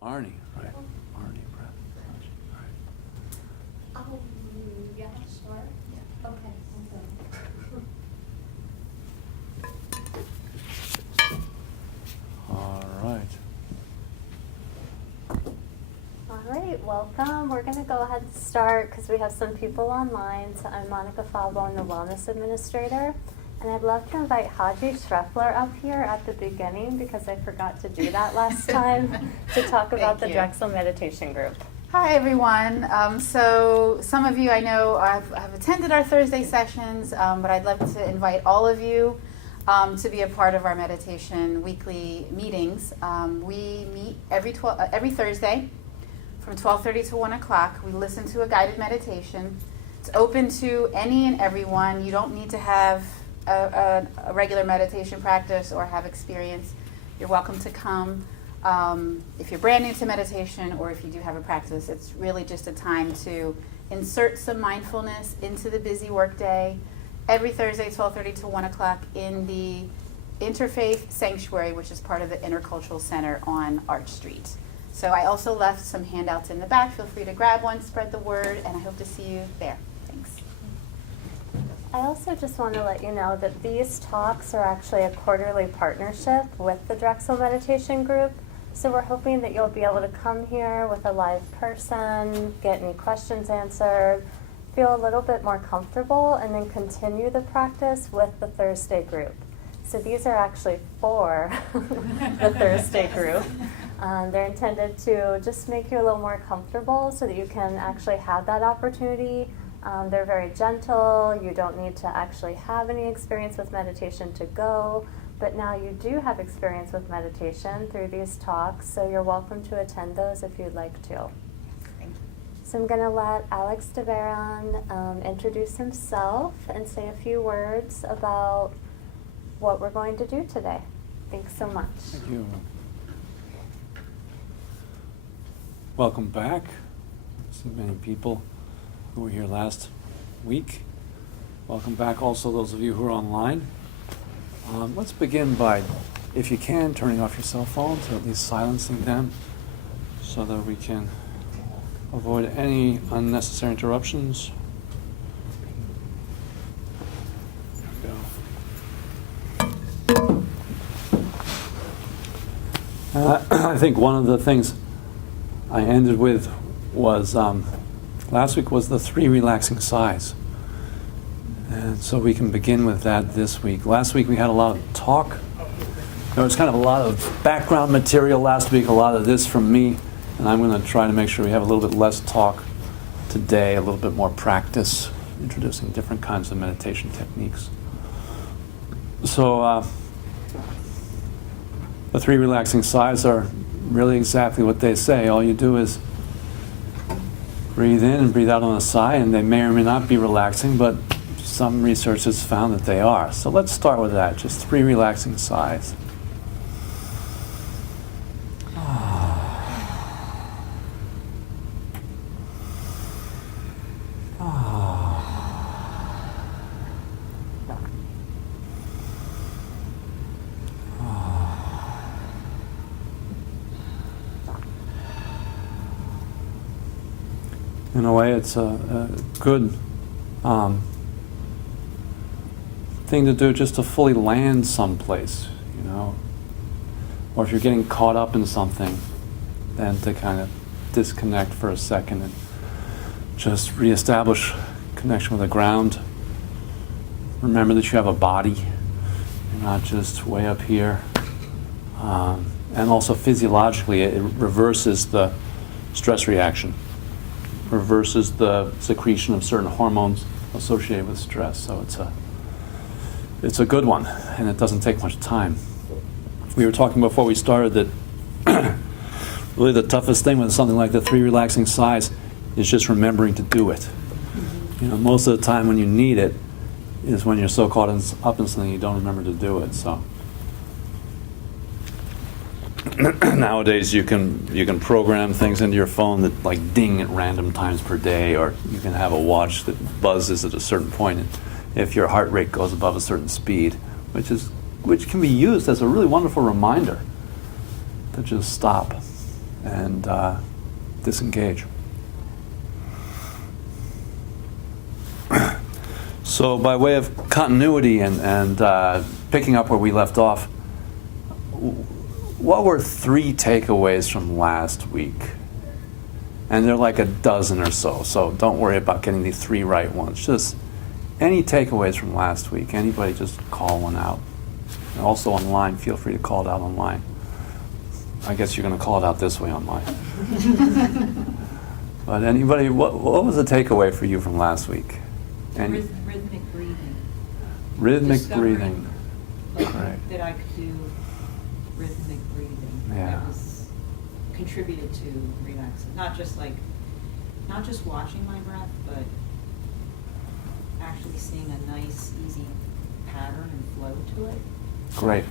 Arnie, right? Arnie, breath. All right. Yeah, sure. Yeah. Okay. All right. All right, welcome. We're going to go ahead and start because we have some people online. So I'm Monica Falbo, I'm the Wellness Administrator. And I'd love to invite Haji Schreffler up here at the beginning because I forgot to do that last time to talk about the Drexel Meditation Group. Hi, everyone. So some of you I know have attended our Thursday sessions, but I'd love to invite all of you to be a part of our meditation weekly meetings. We meet every Thursday from 12:30 to 1 o'clock. We listen to a guided meditation. It's open to any and everyone. You don't need to have a regular meditation practice or have experience. You're welcome to come. If you're brand new to meditation or if you do have a practice, it's really just a time to insert some mindfulness into the busy workday. Every Thursday, 12:30 to 1 o'clock in the Interfaith Sanctuary, which is part of the Intercultural Center on Arch Street. So I also left some handouts in the back. Feel free to grab one, spread the word, and I hope to see you there. Thanks. I also just want to let you know that these talks are actually a quarterly partnership with the Drexel Meditation Group. So we're hoping that you'll be able to come here with a live person, get any questions answered, feel a little bit more comfortable, and then continue the practice with the Thursday group. So these are actually for the Thursday group. They're intended to just make you a little more comfortable so that you can actually have that opportunity. They're very gentle. You don't need to actually have any experience with meditation to go, but now you do have experience with meditation through these talks, so you're welcome to attend those if you'd like to. So I'm going to let Alex DeVeron introduce himself and say a few words about what we're going to do today. Thanks so much. Thank you. Welcome back. So many people who were here last week. Welcome back also those of you who are online. Let's begin by, if you can, turning off your cell phones or at least silencing them so that we can avoid any unnecessary interruptions. There we go. I think one of the things I ended with was last week was the 3 relaxing sighs. And so we can begin with that this week. Last week we had a lot of talk. There was kind of a lot of background material last week, a lot of this from me, and I'm going to try to make sure we have a little bit less talk today, a little bit more practice, introducing different kinds of meditation techniques. So the 3 relaxing sighs are really exactly what they say. All you do is breathe in and breathe out on a sigh, and they may or may not be relaxing, but some research has found that they are. So let's start with that, just 3 relaxing sighs. In a way, it's a good thing to do just to fully land someplace, you know. Or if you're getting caught up in something, then to kind of disconnect for a second and just reestablish connection with the ground. Remember that you have a body. You're not just way up here. And also physiologically, it reverses the stress reaction, reverses the secretion of certain hormones associated with stress. So it's a good one, and it doesn't take much time. We were talking before we started that really the toughest thing with something like the 3 relaxing sighs is just remembering to do it. You know, most of the time when you need it is when you're so caught up in something you don't remember to do it. So nowadays you can program things into your phone that like ding at random times per day, or you can have a watch that buzzes at a certain point if your heart rate goes above a certain speed, which can be used as a really wonderful reminder to just stop and disengage. So by way of continuity and picking up where we left off, what were 3 takeaways from last week? And they're like a dozen or so, so don't worry about getting the 3 right ones. Just any takeaways from last week. Anybody just call one out. And also online, feel free to call it out online. I guess you're going to call it out this way online. But anybody, what was the takeaway for you from last week? Any? Rhythmic breathing. Rhythmic Discovering, breathing. like, Right. that I could do rhythmic breathing. Yeah. That was contributed to relaxing. Not just watching my breath, but actually seeing a nice, easy pattern and flow to it. Great.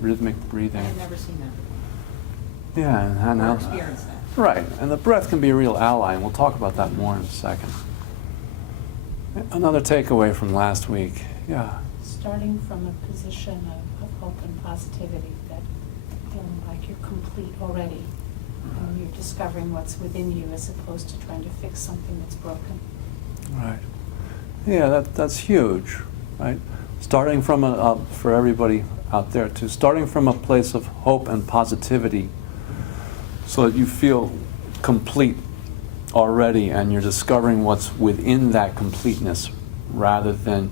Rhythmic I breathing. had never seen that before. Yeah, and Or now, experienced that. right, and the breath can be a real ally, and we'll talk about that more in a second. Another takeaway from last week, yeah. Starting from a position of hope and positivity, that feeling like you're complete already, and you're discovering what's within you as opposed to trying to fix something that's broken. Right. Yeah, that's huge, right? Starting from for everybody out there too, starting from a place of hope and positivity so that you feel complete already and you're discovering what's within that completeness rather than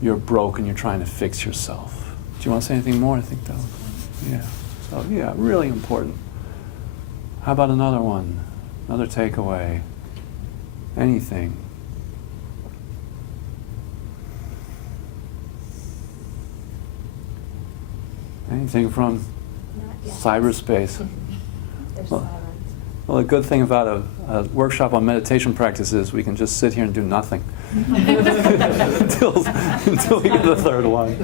you're broke and you're trying to fix yourself. Do you want to say anything more? I think that was, yeah. So yeah, really important. How about another one? Another takeaway? Anything? Anything from Not yet. cyberspace? There's Well, silence. Well, the good thing about a workshop on meditation practice is we can just sit here and do nothing until we get the third one.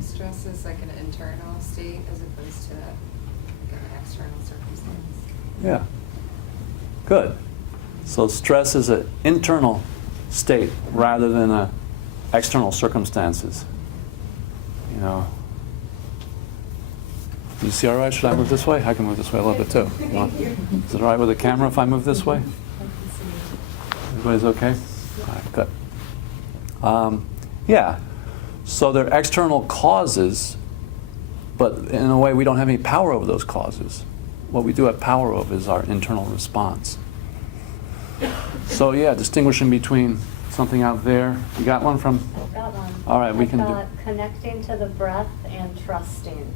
Stress is like an internal state as opposed to like an external circumstance. Yeah. Good. So stress is an internal state rather than external circumstances. You know. You see all right? Should I move this way? I can move this way a little bit too. You want? Is it all right with the camera if I move this way? Everybody's okay? All right, good. Yeah. So they're external causes, but in a way we don't have any power over those causes. What we do have power over is our internal response. So yeah, distinguishing between something out there. You got one from? I've got one. All right, we I've can do. got connecting to the breath and trusting.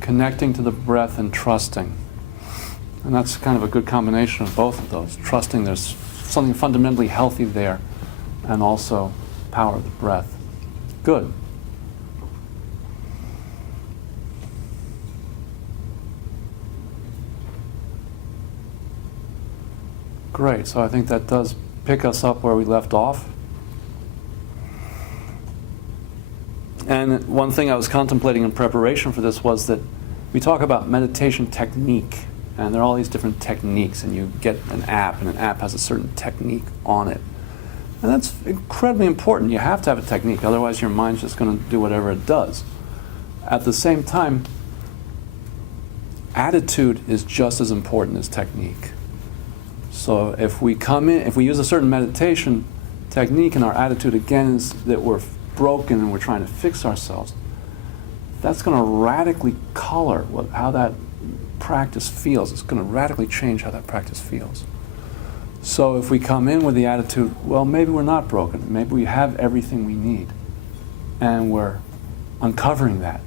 Connecting to the breath and trusting. And that's kind of a good combination of both of those. Trusting there's something fundamentally healthy there, and also power of the breath. Good. Great, so I think that does pick us up where we left off. And one thing I was contemplating in preparation for this was that we talk about meditation technique, and there are all these different techniques, and you get an app, and an app has a certain technique on it. And that's incredibly important. You have to have a technique, otherwise your mind's just going to do whatever it does. At the same time, attitude is just as important as technique. So if we come in, if we use a certain meditation technique and our attitude again is that we're broken and we're trying to fix ourselves, that's going to radically color how that practice feels. It's going to radically change how that practice feels. So if we come in with the attitude, well, maybe we're not broken. Maybe we have everything we need. And we're uncovering that.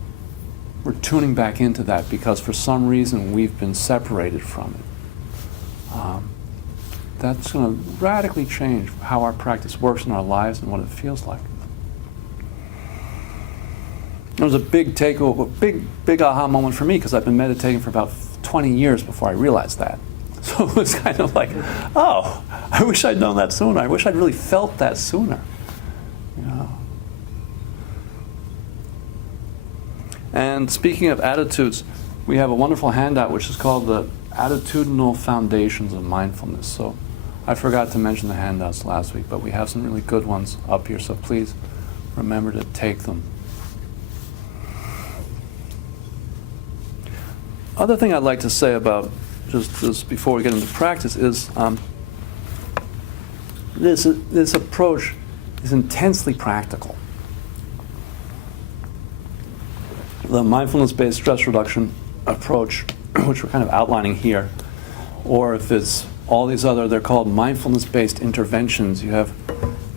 We're tuning back into that because for some reason we've been separated from it. That's going to radically change how our practice works in our lives and what it feels like. It was a big takeaway, big aha moment for me because I've been meditating for about 20 years before I realized that. So it was kind of like, oh, I wish I'd known that sooner. I wish I'd really felt that sooner. You know. And speaking of attitudes, we have a wonderful handout which is called the Attitudinal Foundations of Mindfulness. So I forgot to mention the handouts last week, but we have some really good ones up here, so please remember to take them. other thing I'd like to say about just this before we get into practice is this approach is intensely practical. The mindfulness-based stress reduction approach, which we're kind of outlining here, or if it's all these other, they're called mindfulness-based interventions. You have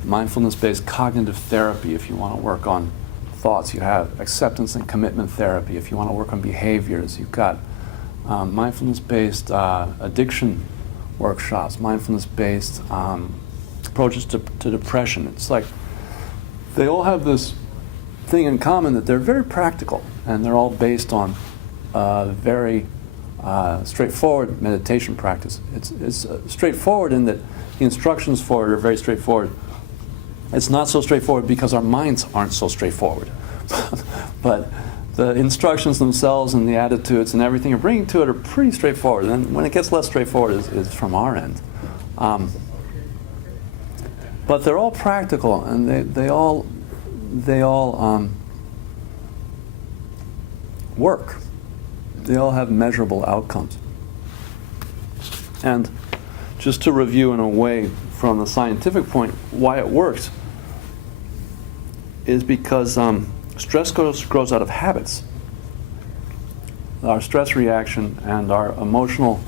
mindfulness-based cognitive therapy if you want to work on thoughts. You have acceptance and commitment therapy if you want to work on behaviors. You've got mindfulness-based addiction workshops, mindfulness-based approaches to depression. It's like they all have this thing in common that they're very practical, and they're all based on very straightforward meditation practice. It's straightforward in that the instructions for it are very straightforward. It's not so straightforward because our minds aren't so straightforward. But the instructions themselves and the attitudes and everything you're bringing to it are pretty straightforward. And when it gets less straightforward is from our end. But they're all practical, and they all work. They all have measurable outcomes. And just to review in a way from the scientific point, why it works is because stress grows out of habits. Our stress reaction and our emotional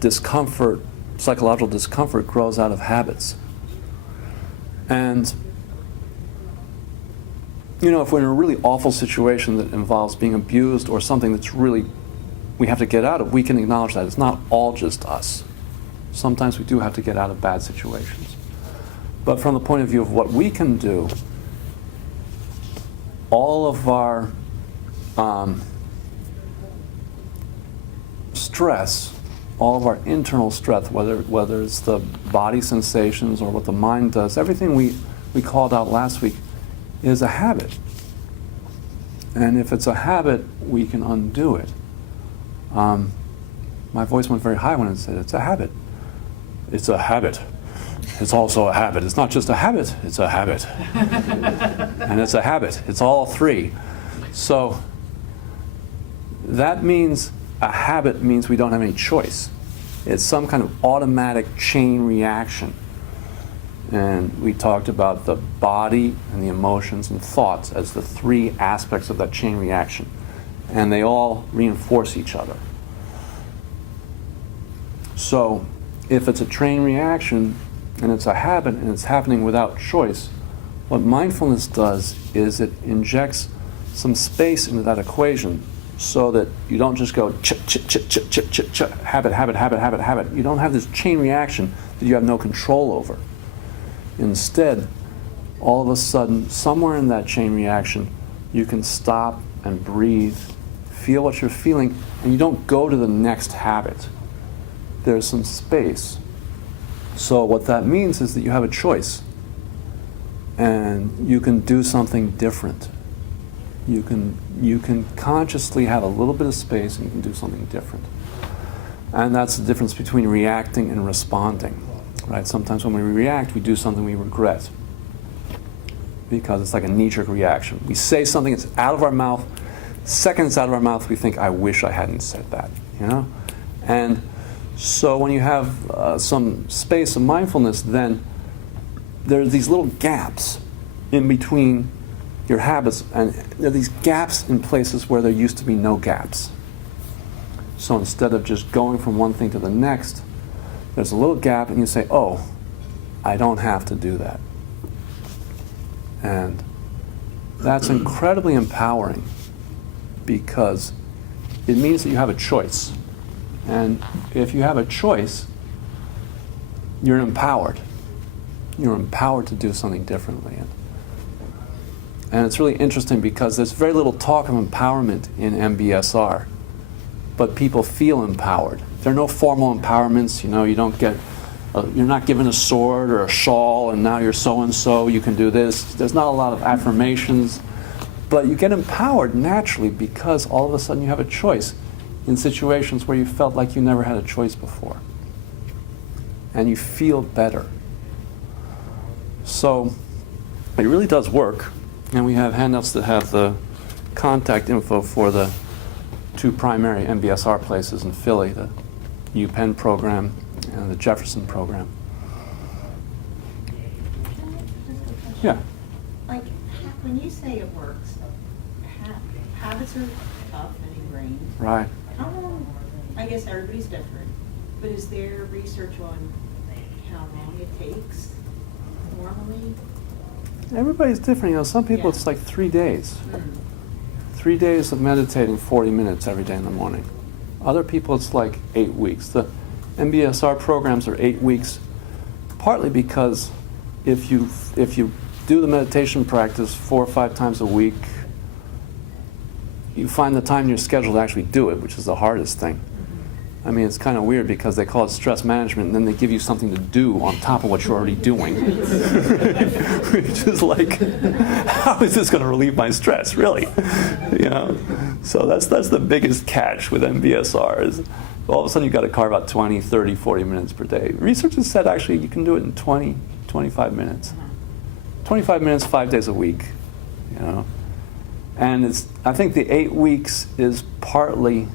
discomfort, psychological discomfort, grows out of habits. And you know, if we're in a really awful situation that involves being abused or something that's really we have to get out of, we can acknowledge that. It's not all just us. Sometimes we do have to get out of bad situations. But from the point of view of what we can do, all of our stress, all of our internal stress, whether it's the body sensations or what the mind does, everything we called out last week is a habit. And if it's a habit, we can undo it. My voice went very high when I said it's a habit. It's a habit. It's also a habit. It's not just a habit, it's a habit. And it's a habit. It's all three. So that means a habit means we don't have any choice. It's some kind of automatic chain reaction. And we talked about the body and the emotions and thoughts as the three aspects of that chain reaction. And they all reinforce each other. So if it's a chain reaction and it's a habit and it's happening without choice, what mindfulness does is it injects some space into that equation so that you don't just go habit, habit, habit, habit, habit. You don't have this chain reaction that you have no control over. Instead, all of a sudden, somewhere in that chain reaction, you can stop and breathe, feel what you're feeling, and you don't go to the next habit. There's some space. So what that means is that you have a choice, and you can do something different. You can consciously have a little bit of space, and you can do something different. And that's the difference between reacting and responding. Right? Sometimes when we react, we do something we regret because it's like a knee-jerk reaction. We say something, it's out of our mouth. Second it's out of our mouth, we think, I wish I hadn't said that. You know? And so when you have some space of mindfulness, then there are these little gaps in between your habits, and there are these gaps in places where there used to be no gaps. So instead of just going from one thing to the next, there's a little gap, and you say, oh, I don't have to do that. And that's incredibly empowering because it means that you have a choice. And if you have a choice, you're empowered. You're empowered to do something differently. And it's really interesting because there's very little talk of empowerment in MBSR, but people feel empowered. There are no formal empowerments. You know, you don't get, you're not given a sword or a shawl, and now you're so and so. You can do this. There's not a lot of affirmations, but you get empowered naturally because all of a sudden you have a choice in situations where you felt like you never had a choice before, and you feel better. So it really does work, and we have handouts that have the contact info for the two primary MBSR places in Philly, the UPenn program and the Jefferson program. Yeah. Like, when you say it works, habits are tough and ingrained. Right. How long, I guess everybody's different, but is there research on how long it takes normally? Everybody's different. You know, some people Yeah. it's like 3 days. Mm. 3 days of meditating 40 minutes every day in the morning. Other people it's like 8 weeks. The MBSR programs are 8 weeks, partly because if you do the meditation practice 4 or 5 times a week, you find the time in your schedule to actually do it, which is the hardest thing. I mean, it's kind of weird because they call it stress management, and then they give you something to do on top of what you're already doing. Which is like, how is this going to relieve my stress, really? You know? So that's the biggest catch with MBSR is all of a sudden you've got to carve out 20, 30, 40 minutes per day. Research has said actually you can do it in 20, 25 minutes. 25 minutes, 5 days a week, you know? And I think the 8 weeks is partly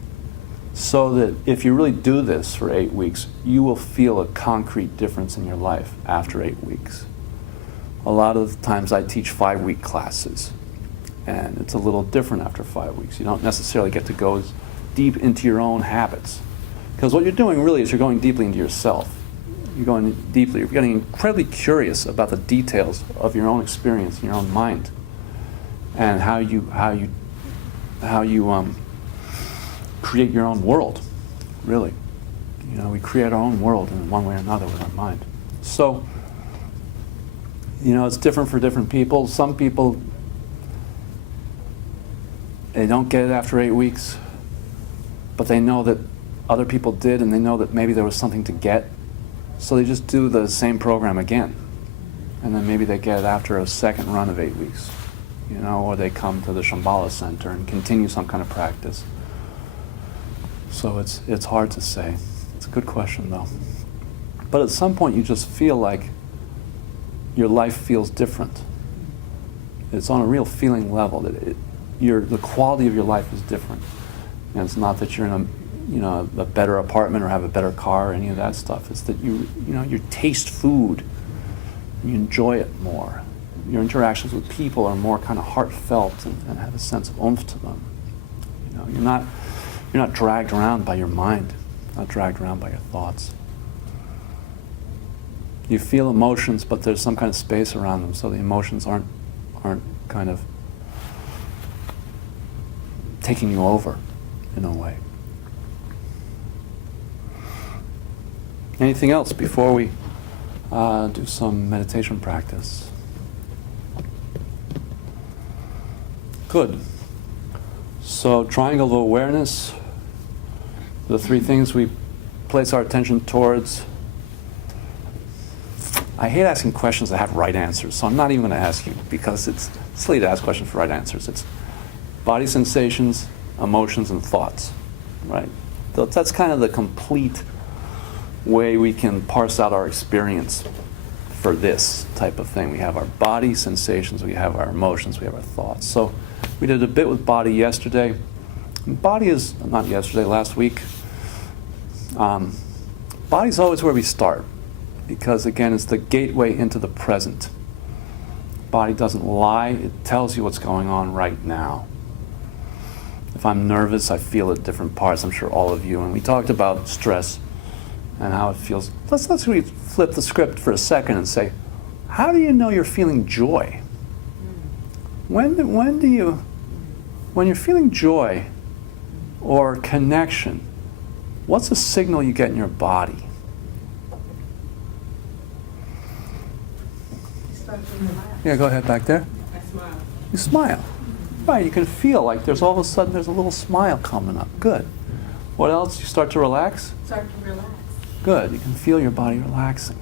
so that if you really do this for 8 weeks, you will feel a concrete difference in your life after 8 weeks. A lot of the times I teach 5-week classes, and it's a little different after 5 weeks. You don't necessarily get to go as deep into your own habits. Because what you're doing really is you're going deeply into yourself. You're going deeply, you're getting incredibly curious about the details of your own experience in your own mind, and how you create your own world, really. You know, we create our own world in one way or another with our mind. So, you know, it's different for different people. Some people, they don't get it after 8 weeks, but they know that other people did, and they know that maybe there was something to get. So they just do the same program again. And then maybe they get it after a second run of 8 weeks, you know, or they come to the Shambhala Center and continue some kind of practice. So it's hard to say. It's a good question, though. But at some point, you just feel like your life feels different. It's on a real feeling level that the quality of your life is different. And it's not that you're in a better apartment or have a better car or any of that stuff. It's that you taste food, you enjoy it more. Your interactions with people are more kind of heartfelt and have a sense of oomph to them. You know, you're not dragged around by your mind, not dragged around by your thoughts. You feel emotions, but there's some kind of space around them, so the emotions aren't kind of taking you over in a way. Anything else before we do some meditation practice? Good. So triangle of awareness, the 3 things we place our attention towards. I hate asking questions that have right answers, so I'm not even going to ask you because it's silly to ask questions for right answers. It's body sensations, emotions, and thoughts, right? That's kind of the complete way we can parse out our experience for this type of thing. We have our body sensations, we have our emotions, we have our thoughts. So we did a bit with body yesterday. Body is, not yesterday, last week. Body's always where we start because, again, it's the gateway into the present. Body doesn't lie, it tells you what's going on right now. If I'm nervous, I feel it at different parts, I'm sure all of you. And we talked about stress and how it feels. Let's really flip the script for a second and say, how do you know you're feeling joy? When you're feeling joy or connection, what's a signal you get in your body? Yeah, go ahead back there. I smile. You smile. Right, you can feel like there's all of a sudden there's a little smile coming up. Good. What else? You start to relax? Start to relax. Good. You can feel your body relaxing.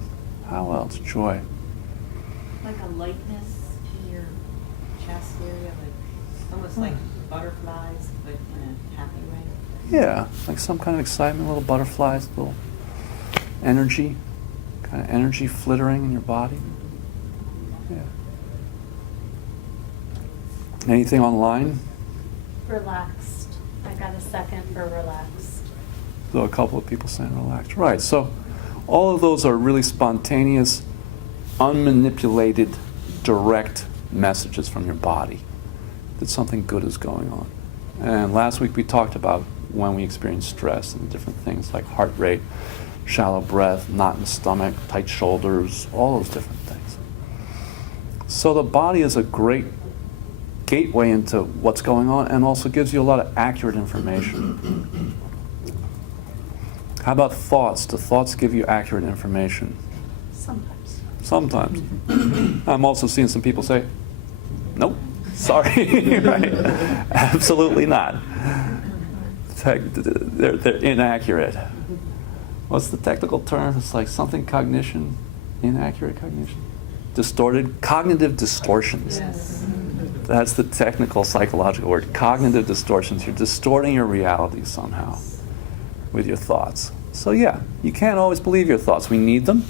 How else? Joy. Like a lightness in your chest area, like almost like butterflies, but in a happy way. Yeah, like some kind of excitement, little butterflies, little energy, kind of energy flittering in your body. Yeah. Anything online? Relaxed. I got a second for relaxed. So a couple of people saying relaxed. Right, so all of those are really spontaneous, unmanipulated, direct messages from your body that something good is going on. And last week we talked about when we experience stress and different things like heart rate, shallow breath, knot in the stomach, tight shoulders, all those different things. So the body is a great gateway into what's going on and also gives you a lot of accurate information. How about thoughts? Do thoughts give you accurate information? Sometimes. Sometimes. I'm also seeing some people say, nope, sorry, right? Absolutely not. They're inaccurate. What's the technical term? It's like something cognition, inaccurate cognition? Distorted, cognitive distortions. Yes. That's the technical psychological word, cognitive distortions. You're distorting your reality somehow with your thoughts. So yeah, you can't always believe your thoughts. We need them.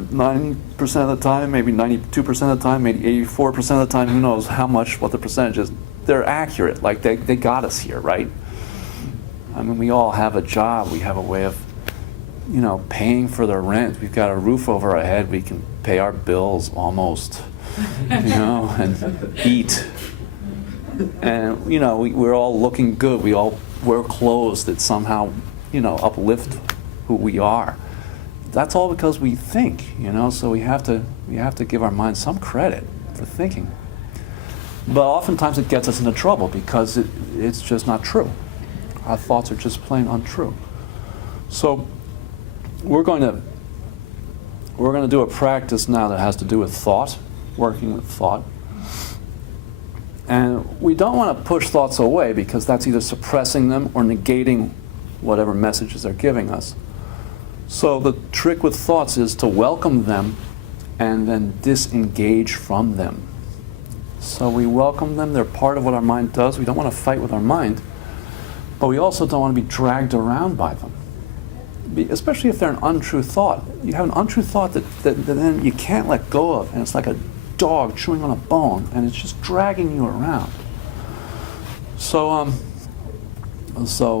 90% of the time, maybe 92% of the time, maybe 84% of the time, who knows how much, what the percentage is. They're accurate, like they got us here, right? I mean, we all have a job. We have a way of, paying for the rent. We've got a roof over our head. We can pay our bills almost, and eat. And, we're all looking good. We all wear clothes that somehow, uplift who we are. That's all because we think, so we have to give our mind some credit for thinking. But oftentimes it gets us into trouble because it's just not true. Our thoughts are just plain untrue. So we're going to do a practice now that has to do with thought, working with thought. And we don't want to push thoughts away because that's either suppressing them or negating whatever messages they're giving us. So the trick with thoughts is to welcome them and then disengage from them. So we welcome them, they're part of what our mind does. We don't want to fight with our mind, but we also don't want to be dragged around by them. Especially if they're an untrue thought. You have an untrue thought that then you can't let go of, and it's like a dog chewing on a bone, and it's just dragging you around. So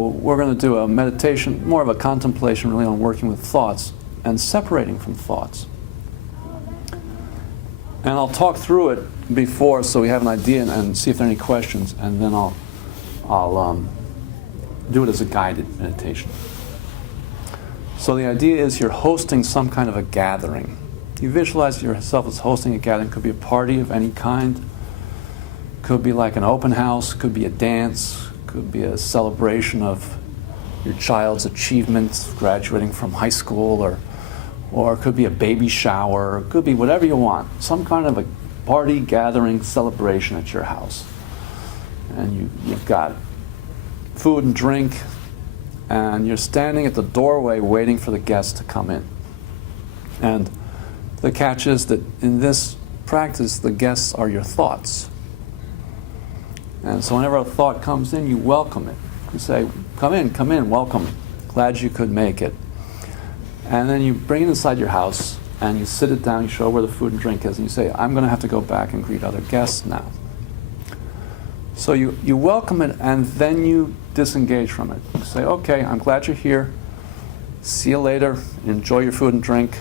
we're going to do a meditation, more of a contemplation really on working with thoughts and separating from thoughts. And I'll talk through it before so we have an idea and see if there are any questions, and then I'll do it as a guided meditation. So the idea is you're hosting some kind of a gathering. You visualize yourself as hosting a gathering. It could be a party of any kind. Could be like an open house. Could be a dance. Could be a celebration of your child's achievements, graduating from high school, or it could be a baby shower. It could be whatever you want. Some kind of a party, gathering, celebration at your house. And you've got food and drink, and you're standing at the doorway waiting for the guests to come in. And the catch is that in this practice, the guests are your thoughts. And so whenever a thought comes in, you welcome it. You say, come in, welcome. Glad you could make it. And then you bring it inside your house, and you sit it down, you show where the food and drink is, and you say, I'm going to have to go back and greet other guests now. So you welcome it, and then you disengage from it. You say, okay, I'm glad you're here. See you later. Enjoy your food and drink,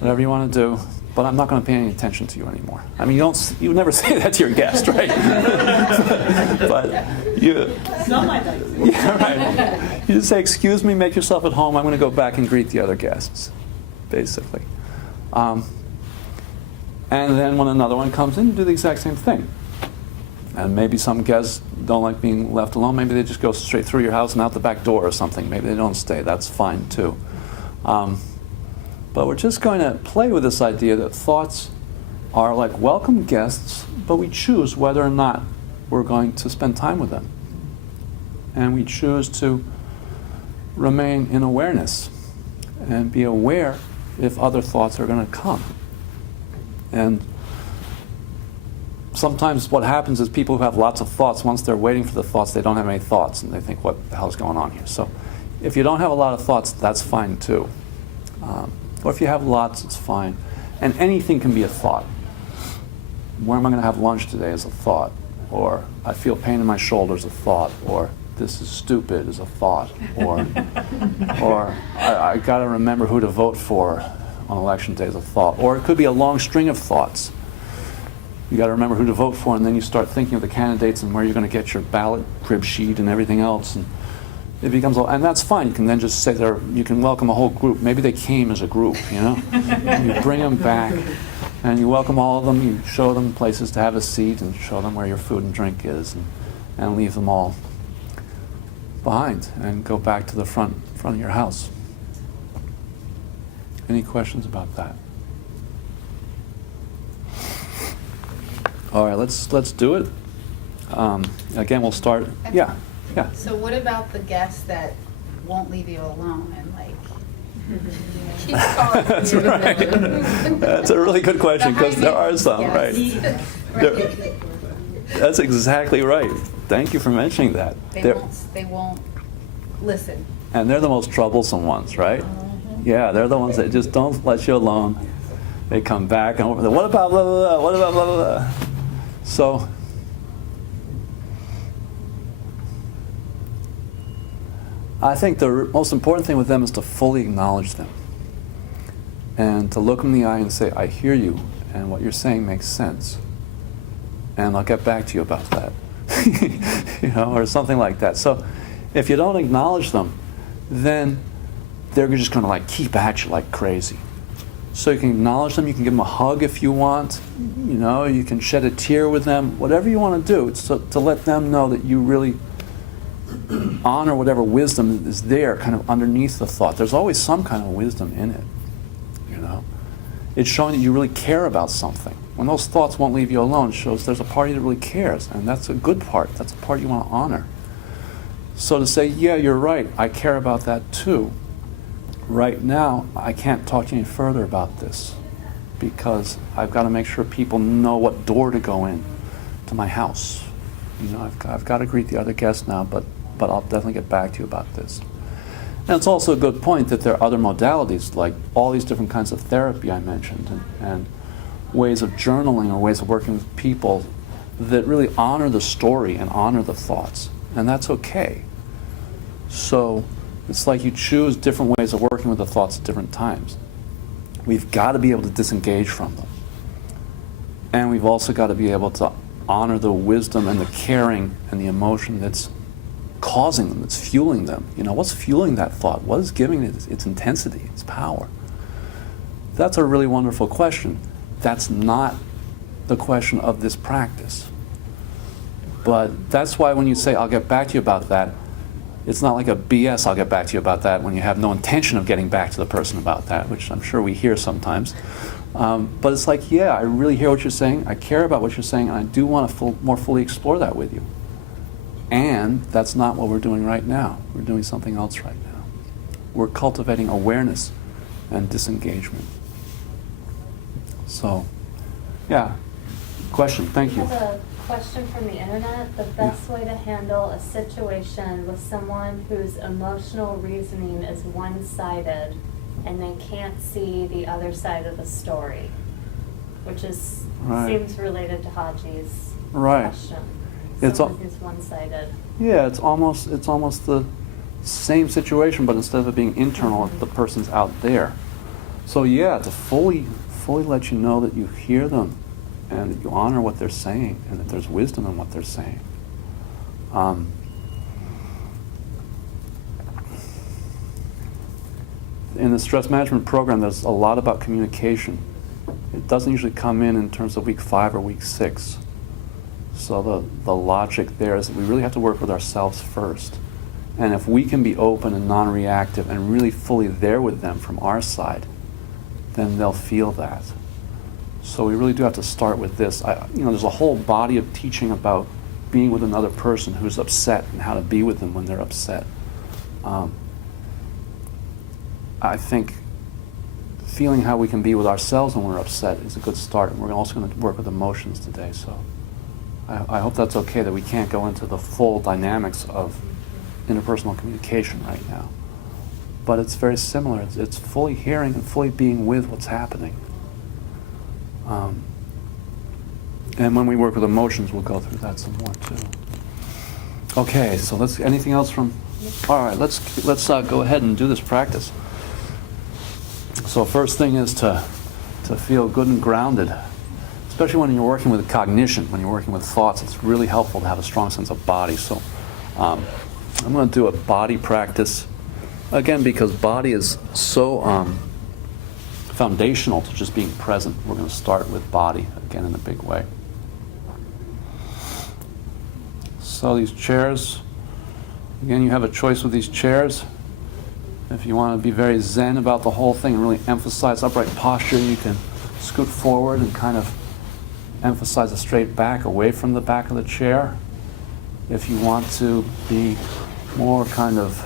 whatever you want to do. But I'm not going to pay any attention to you anymore. I mean, you never say that to your guest, right? But you. Some might like to. Yeah, right. You just say, excuse me, make yourself at home. I'm going to go back and greet the other guests, basically. And then when another one comes in, you do the exact same thing. And maybe some guests don't like being left alone. Maybe they just go straight through your house and out the back door or something. Maybe they don't stay. That's fine, too. But we're just going to play with this idea that thoughts are like welcome guests, but we choose whether or not we're going to spend time with them. And we choose to remain in awareness and be aware if other thoughts are going to come. And sometimes what happens is people who have lots of thoughts, once they're waiting for the thoughts, they don't have any thoughts, and they think, what the hell's going on here? So if you don't have a lot of thoughts, that's fine too. Or if you have lots, it's fine. And anything can be a thought. Where am I going to have lunch today is a thought. or I feel pain in my shoulder is a thought, or this is stupid is a thought, or I got to remember who to vote for on election day is a thought, or it could be a long string of thoughts. You got to remember who to vote for, and then you start thinking of the candidates and where you're going to get your ballot crib sheet and everything else, and it becomes, and that's fine. You can then just say there, you can welcome a whole group. Maybe they came as a group, you know. You bring them back, and you welcome all of them. You show them places to have a seat, and show them where your food and drink is, and leave them all behind, and go back to the front of your house. Any questions about that? All right, let's do it. Again, we'll start. Yeah. So what about the guests that won't leave you alone and like keep calling That's you? right. That's a really good question, because there are some, right? Right. That's exactly right. Thank you for mentioning that. They won't listen. And they're the most troublesome ones, right? Yeah, they're the ones that just don't let you alone. They come back and what about blah, blah, blah, what about blah, blah, blah. So, I think the most important thing with them is to fully acknowledge them. And to look them in the eye and say, I hear you, and what you're saying makes sense. And I'll get back to you about that. You know, or something like that. So, if you don't acknowledge them, then they're just going to like keep at you like crazy. So you can acknowledge them, you can give them a hug if you want, you know, you can shed a tear with them, whatever you want to do. It's to let them know that you really honor whatever wisdom is there kind of underneath the thought. There's always some kind of wisdom in it, you know. It's showing that you really care about something. When those thoughts won't leave you alone, it shows there's a part of you that really cares, and that's a good part. That's a part you want to honor. So to say, yeah, you're right, I care about that too. Right now, I can't talk to you any further about this because I've got to make sure people know what door to go in to my house. You know, I've got to greet the other guests now, but I'll definitely get back to you about this. And it's also a good point that there are other modalities, like all these different kinds of therapy I mentioned, and ways of journaling or ways of working with people that really honor the story and honor the thoughts. And that's okay. So it's like you choose different ways of working with the thoughts at different times. We've got to be able to disengage from them. And we've also got to be able to honor the wisdom and the caring and the emotion that's causing them, that's fueling them. You know, what's fueling that thought? What is giving it its intensity, its power? That's a really wonderful question. That's not the question of this practice. But that's why when you say, I'll get back to you about that, it's not like a BS, I'll get back to you about that, when you have no intention of getting back to the person about that, which I'm sure we hear sometimes. But it's like, yeah, I really hear what you're saying, I care about what you're saying, and I do want to more fully explore that with you. And that's not what we're doing right now. We're doing something else right now. We're cultivating awareness and disengagement. So, yeah. Question, thank you. I have a question from the internet. The best way to handle a situation with someone whose emotional reasoning is one-sided and they can't see the other side of the story, which is seems related to Haji's question. Someone who's one-sided. Yeah, it's almost the same situation, but instead of it being internal, the person's out there. So yeah, to fully let you know that you hear them and that you honor what they're saying and that there's wisdom in what they're saying. In the stress management program, there's a lot about communication. It doesn't usually come in terms of week 5 or week 6. So the logic there is that we really have to work with ourselves first. And if we can be open and non-reactive and really fully there with them from our side, then they'll feel that. So we really do have to start with this. There's a whole body of teaching about being with another person who's upset and how to be with them when they're upset. I think feeling how we can be with ourselves when we're upset is a good start. And we're also going to work with emotions today. So I hope that's okay, that we can't go into the full dynamics of interpersonal communication right now. But it's very similar. It's fully hearing and fully being with what's happening. And when we work with emotions, we'll go through that some more too. Okay, so anything else from? All right, let's go ahead and do this practice. So first thing is to feel good and grounded, especially when you're working with cognition, when you're working with thoughts. It's really helpful to have a strong sense of body. So I'm going to do a body practice again because body is so foundational to just being present. We're going to start with body again in a big way. So these chairs, again, you have a choice with these chairs. If you want to be very zen about the whole thing and really emphasize upright posture, you can scoot forward and kind of emphasize a straight back away from the back of the chair. If you want to be more kind of,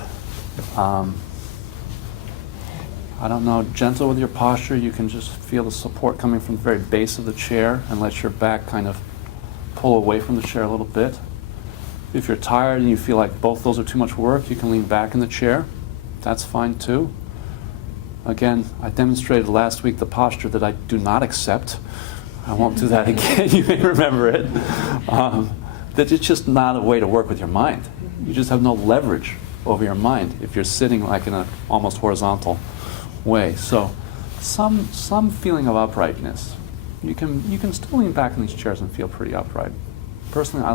gentle with your posture, you can just feel the support coming from the very base of the chair and let your back kind of pull away from the chair a little bit. If you're tired and you feel like both those are too much work, you can lean back in the chair. That's fine too. Again, I demonstrated last week the posture that I do not accept. I won't do that again. You may remember it. That it's just not a way to work with your mind. You just have no leverage over your mind if you're sitting like in an almost horizontal way. So some feeling of uprightness. You can still lean back in these chairs and feel pretty upright. Personally,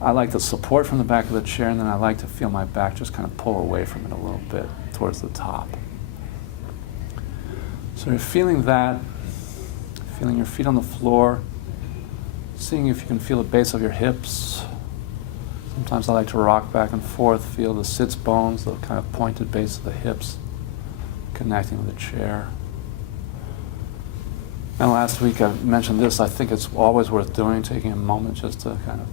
I like the support from the back of the chair, and then I like to feel my back just kind of pull away from it a little bit towards the top. So you're feeling that, feeling your feet on the floor, seeing if you can feel the base of your hips. Sometimes I like to rock back and forth, feel the sits bones, the kind of pointed base of the hips connecting with the chair. And last week I mentioned this, I think it's always worth doing, taking a moment just to kind of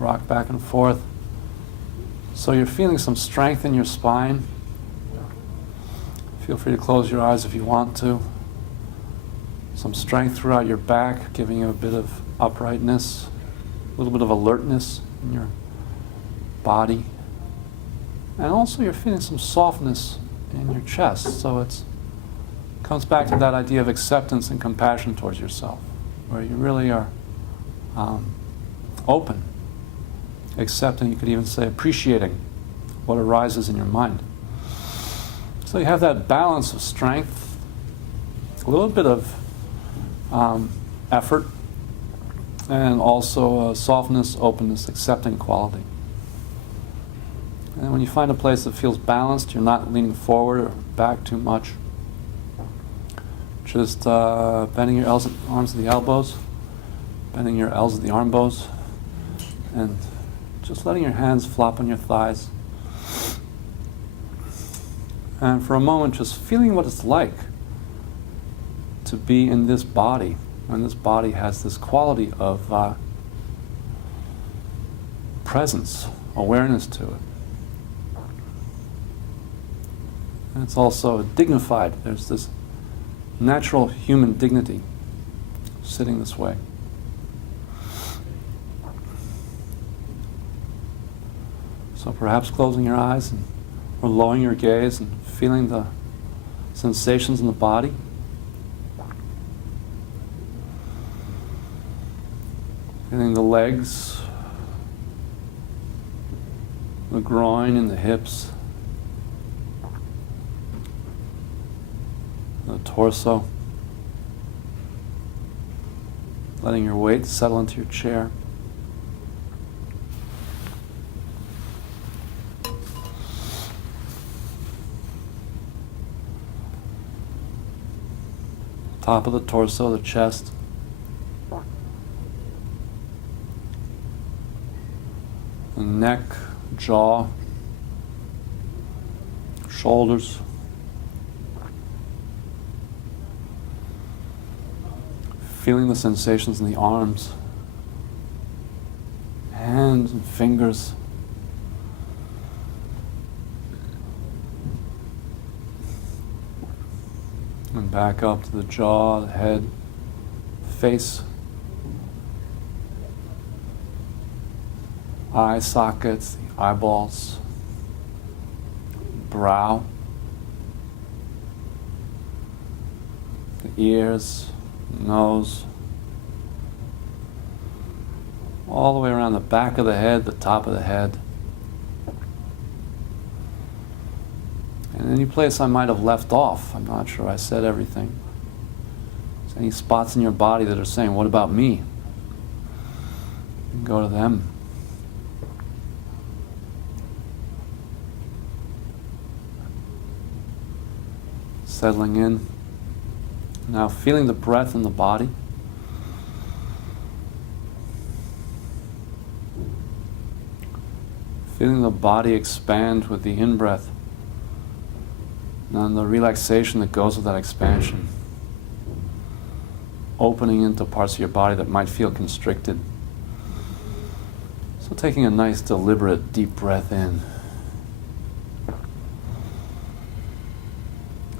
rock back and forth. So you're feeling some strength in your spine. Feel free to close your eyes if you want to. Some strength throughout your back, giving you a bit of uprightness, a little bit of alertness in your body. And also you're feeling some softness in your chest. So it comes back to that idea of acceptance and compassion towards yourself, where you really are open, accepting, you could even say appreciating what arises in your mind. So you have that balance of strength, a little bit of effort, and also softness, openness, accepting quality. And when you find a place that feels balanced, you're not leaning forward or back too much. Just bending your arms at the elbows, bending your L's at the arm bows, and just letting your hands flop on your thighs. And for a moment, just feeling what it's like to be in this body, and this body has this quality of presence, awareness to it. And it's also dignified. There's this natural human dignity sitting this way. So perhaps closing your eyes or lowering your gaze and feeling the sensations in the body. Feeling the legs, the groin and the hips, the torso. Letting your weight settle into your chair. Top of the torso, the chest. The neck, jaw, shoulders. Feeling the sensations in the arms, hands and fingers. And back up to the jaw, the head, face, eye sockets, the eyeballs, brow, the ears, nose, all the way around the back of the head, the top of the head. And any place I might have left off, I'm not sure I said everything. There's any spots in your body that are saying, what about me? You can go to them. Settling in. Now feeling the breath in the body. Feeling the body expand with the in-breath. And the relaxation that goes with that expansion. Opening into parts of your body that might feel constricted. So taking a nice, deliberate, deep breath in.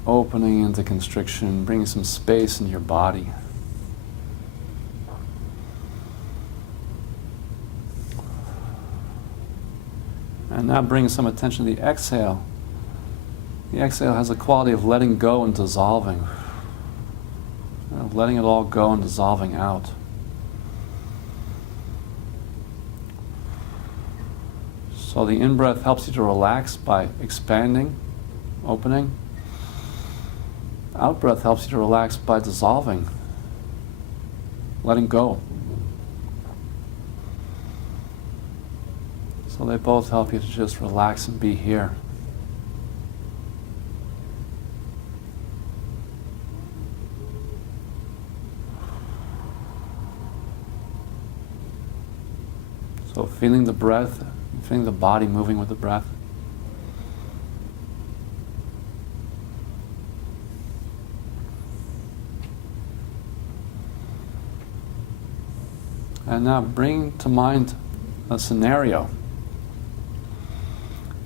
Opening into constriction, bringing some space into your body. And now bring some attention to the exhale. The exhale has the quality of letting go and dissolving. Letting it all go and dissolving out. So the in-breath helps you to relax by expanding, opening. Out-breath helps you to relax by dissolving, letting go. So they both help you to just relax and be here. So feeling the breath, feeling the body moving with the breath. And now bring to mind a scenario.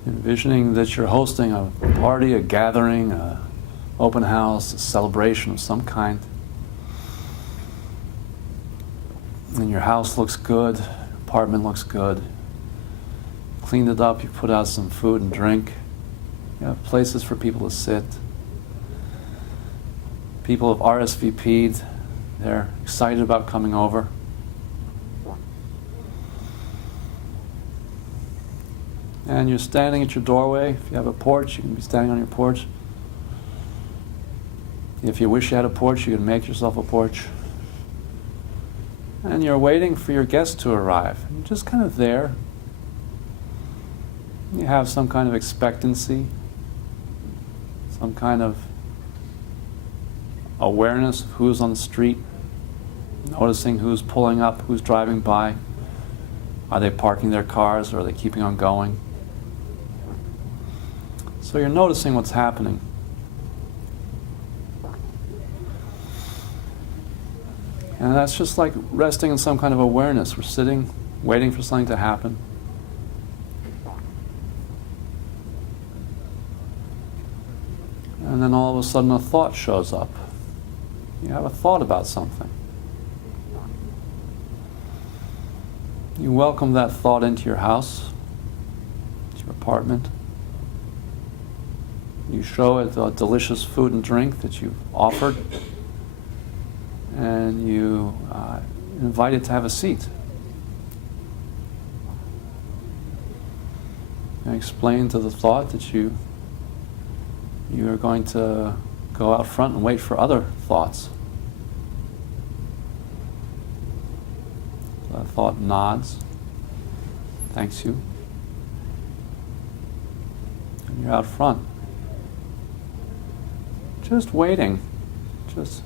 Envisioning that you're hosting a party, a gathering, an open house, a celebration of some kind. And your house looks good, apartment looks good. Cleaned it up, you put out some food and drink. You have places for people to sit. People have RSVP'd, they're excited about coming over. And you're standing at your doorway. If you have a porch, you can be standing on your porch. If you wish you had a porch, you can make yourself a porch. And you're waiting for your guests to arrive. You're just kind of there. You have some kind of expectancy, some kind of awareness of who's on the street, noticing who's pulling up, who's driving by. Are they parking their cars or are they keeping on going? So you're noticing what's happening. And that's just like resting in some kind of awareness. We're sitting, waiting for something to happen. And then all of a sudden a thought shows up. You have a thought about something. You welcome that thought into your house, to your apartment. You show it the delicious food and drink that you've offered, and you invite it to have a seat. And explain to the thought that you are going to go out front and wait for other thoughts. That thought nods, thanks you, and you're out front. Just waiting, just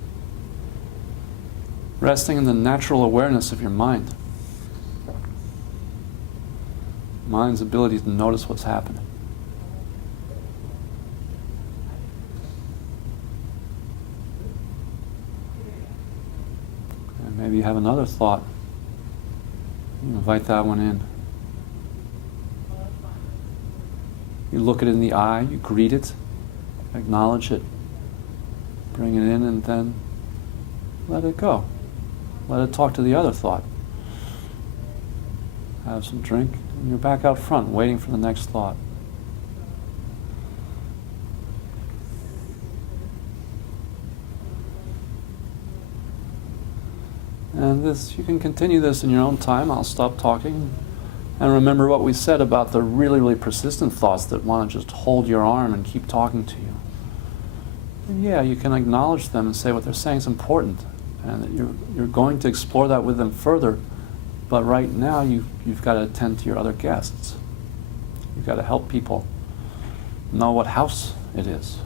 resting in the natural awareness of your mind. Mind's ability to notice what's happening. And maybe you have another thought. You invite that one in. You look it in the eye, you greet it, acknowledge it, bring it in, and then let it go. Let it talk to the other thought. Have some drink, and you're back out front, waiting for the next thought. And this, you can continue this in your own time. I'll stop talking. And remember what we said about the really, really persistent thoughts that want to just hold your arm and keep talking to you. And yeah, you can acknowledge them and say what they're saying is important, and that you're going to explore that with them further. But right now, you've got to attend to your other guests. You've got to help people know what house it is.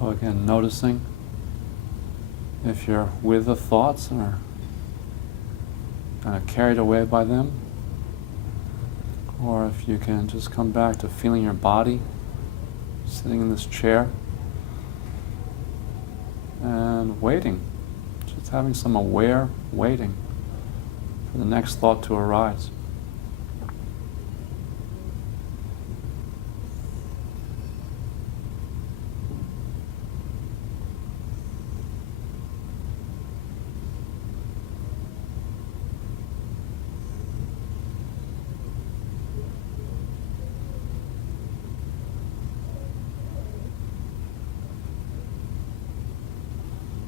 So again, noticing if you're with the thoughts and are kind of carried away by them, or if you can just come back to feeling your body sitting in this chair and waiting, just having some aware waiting for the next thought to arise.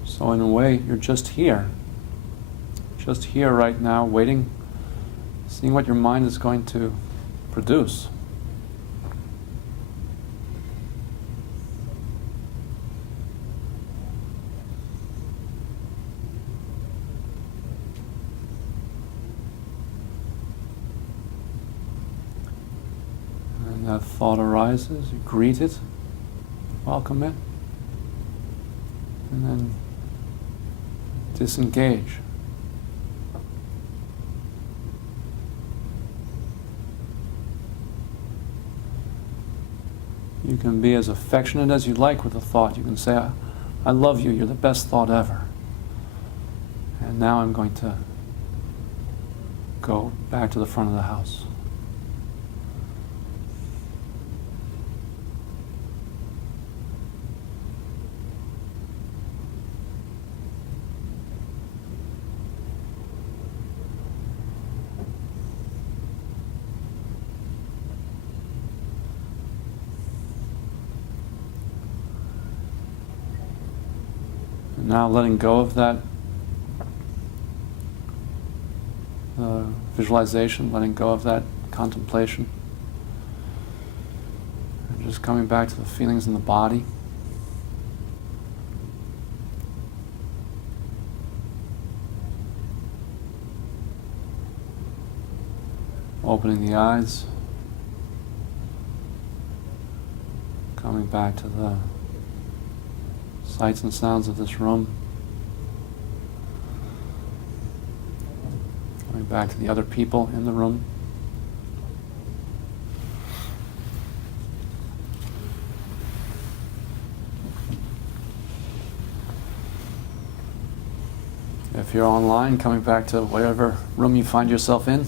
So in a way, you're just here right now, waiting, seeing what your mind is going to produce. And that thought arises, you greet it, welcome it, and then disengage. You can be as affectionate as you like with a thought. You can say, I love you, you're the best thought ever. And now I'm going to go back to the front of the house. Now letting go of that visualization, letting go of that contemplation, and just coming back to the feelings in the body. Opening the eyes, coming back to the sights and sounds of this room. Coming back to the other people in the room. you're online, coming back to whatever room you find yourself in.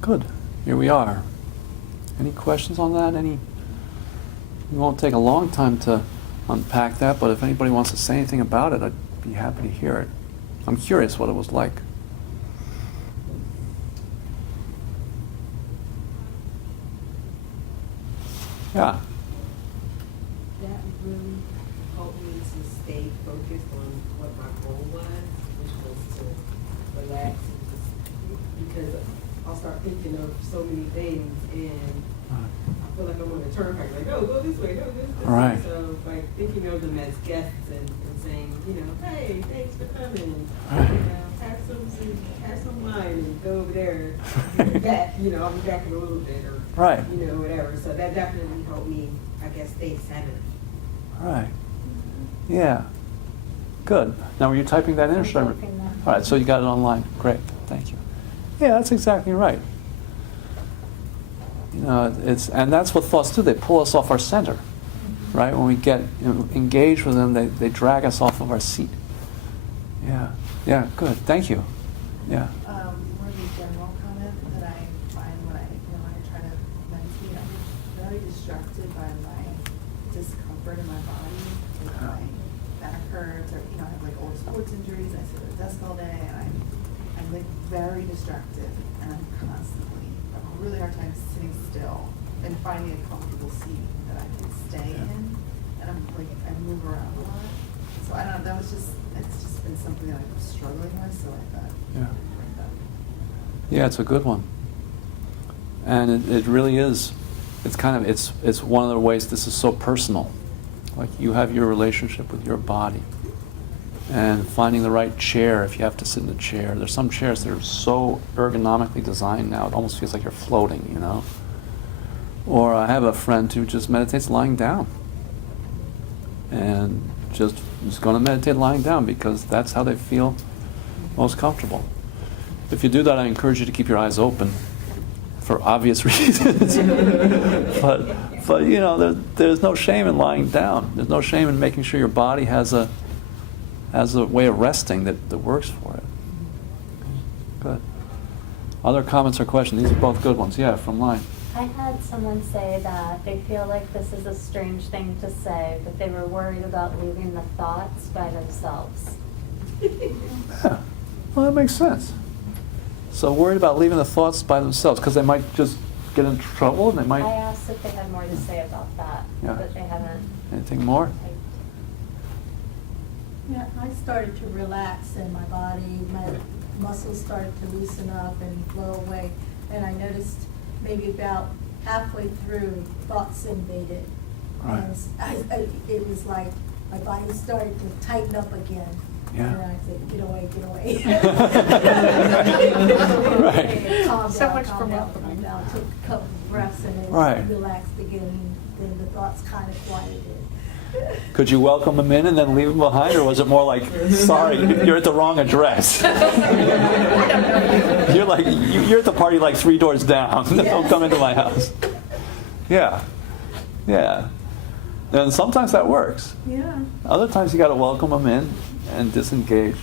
Good. Here we are. Any questions on that? It won't take a long time to unpack that, but if anybody wants to say anything about it, I'd be happy to hear it. I'm curious what it was like. Yeah. That really helped me to stay focused on what my goal was, which was to relax and just, because I'll start thinking of so many things and I feel like I'm on a turnpike, like, oh, go this way, go this Right. way. So like thinking of them as guests and saying, hey, thanks for coming. Right. Have some wine and go over there. I'll be back in a little bit or Right. whatever. So that definitely helped me, I guess, stay centered. Right. Yeah. Good. Now, were you typing that in or should I? typing that. All right, so you got it online. Great. Thank you. Yeah, that's exactly right. And that's what thoughts do. They pull us off our center, right? When we get engaged with them, they drag us off of our seat. Yeah. Yeah, good. Thank you. Yeah. More of a general comment that I find when I try to meditate, I'm very distracted by my discomfort in my body. Like my back hurts, or I have like old sports injuries. I sit at a desk all day, and I'm like very distracted, and I'm constantly have a really hard time sitting still and finding a comfortable seat that I can stay in. And I move around a lot. So I don't know. It's just been something that I'm struggling with. So I thought. Yeah. Yeah, it's a good one. And it really is. It's it's one of the ways this is so personal. Like you have your relationship with your body. And finding the right chair, if you have to sit in a chair. There's some chairs that are so ergonomically designed now, it almost feels like you're floating, Or I have a friend who just meditates lying down. And just is going to meditate lying down because that's how they feel most comfortable. If you do that, I encourage you to keep your eyes open for obvious reasons. but there's no shame in lying down. There's no shame in making sure your body has a way of resting that works for it. Good. Other comments or questions? These are both good ones. Yeah, from line. I had someone say that they feel like this is a strange thing to say, but they were worried about leaving the thoughts by themselves. Yeah. Well, that makes sense. So worried about leaving the thoughts by themselves because they might just get in trouble and they might. I asked if they had more to say about that, Yeah. but they haven't. Anything more? Yeah, I started to relax in my body. My muscles started to loosen up and flow away. And I noticed maybe about halfway through, thoughts invaded. Right. And it was like my body started to tighten up again. Yeah. And I said, get away, get away. Right. Calm So down, much calm for down. welcoming. And I took a couple breaths and it Right. relaxed again. Then the thoughts kind of quieted. Could you welcome them in and then leave them behind, or was it more like, sorry, you're at the wrong address? you're at the party like 3 doors down. Don't come into my house. Yeah, yeah. And sometimes that works. Yeah. Other times you got to welcome them in and disengage.